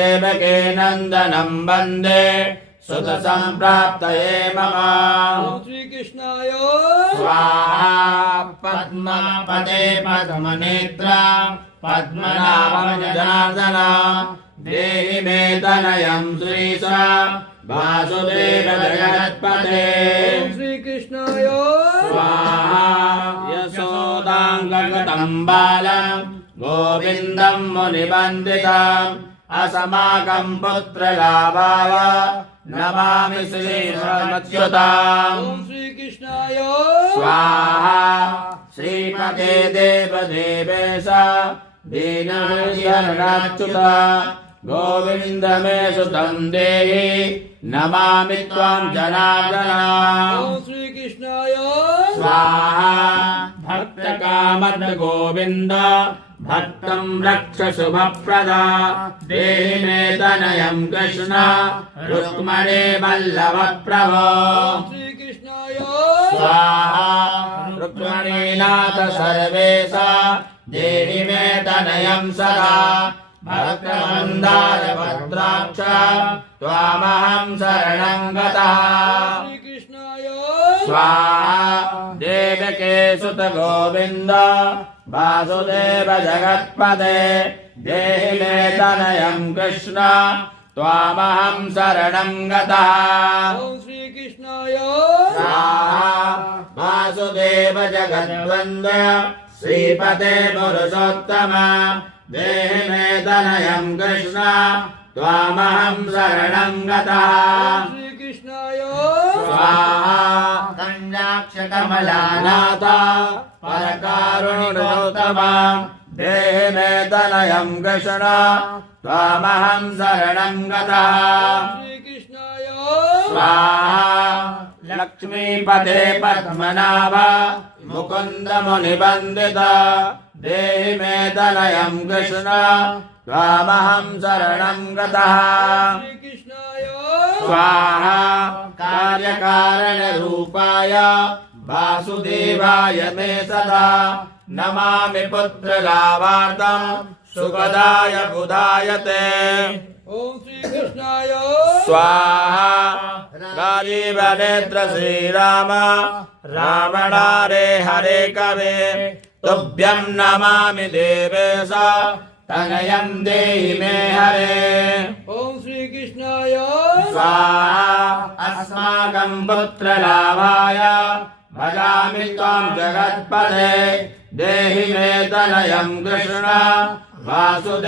देवके नन्दनं वन्दे सुतसम्प्राप्तये मम। श्रीकृष्णाय स्वाहा पद्मपदे पद्मनेत्र पद्मनाभजनार्दन देहि मे तनयं श्रीश वासुदेव जगत्पते। श्रीकृष्णाय स्वाहा यशोदाङ्गगतं बालं गोविन्दं मुनिवन्दितम् असमाकं पुत्रलाभाय नमामि श्रीमच्युताम्। श्रीकृष्णाय स्वाहा श्रीपते देवदेवेश दीनहृदयनाच्युत गोविन्द मे सुतं देहि नमामि त्वां जनार्दन। श्रीकृष्णाय स्वाहा भक्तकामद गोविन्द भक्तं रक्ष शुभप्रदा देहि मे तनयं कृष्ण रुक्मणे वल्लभ प्रभो। श्रीकृष्णाय स्वाहा रुक्मणीनाथ सर्वेश देहि मे तनयं सदा भक्तमन्दार भद्राक्ष त्वामहं शरणं गतः। श्रीकृष्णाय स्वाहा देवके सुत गोविन्द वासुदेव जगत्पते देहि मे तनयं कृष्ण त्वामहं शरणं गतः। श्रीकृष्णाय स्वाहा वासुदेव जगद्वन्द्व श्रीपते पुरुषोत्तम देहि मे तनयं कृष्ण त्वामहं शरणं गतः। श्रीकृष्णाय स्वाहा कन्याक्षकमलानाथ परकारुणिकोत्तम देहि मे तनयं कृष्ण त्वामहं शरणं गतः। श्रीकृष्णाय स्वाहा लक्ष्मीपते पद्मनाभ मुकुन्द मुनिवन्दित देहि मे तनयं कृष्ण त्वामहं शरणं गतः। श्रीकृष्णाय स्वाहा कार्यकारणरूपाय वासुदेवाय मे सदा नमामि पुत्रलाभार्थं सुखदाय बुधाय ते। श्रीकृष्णाय स्वाहा राजीवनेत्र श्रीराम रावणारे हरे कवे तुभ्यं नमामि देवेश तनयं देहि मे हरे। श्रीकृष्णाय स्वाहा अस्माकं पुत्रलाभाय भजामि त्वां जगत्पते देहि मे तनयं कृष्ण वासुदेव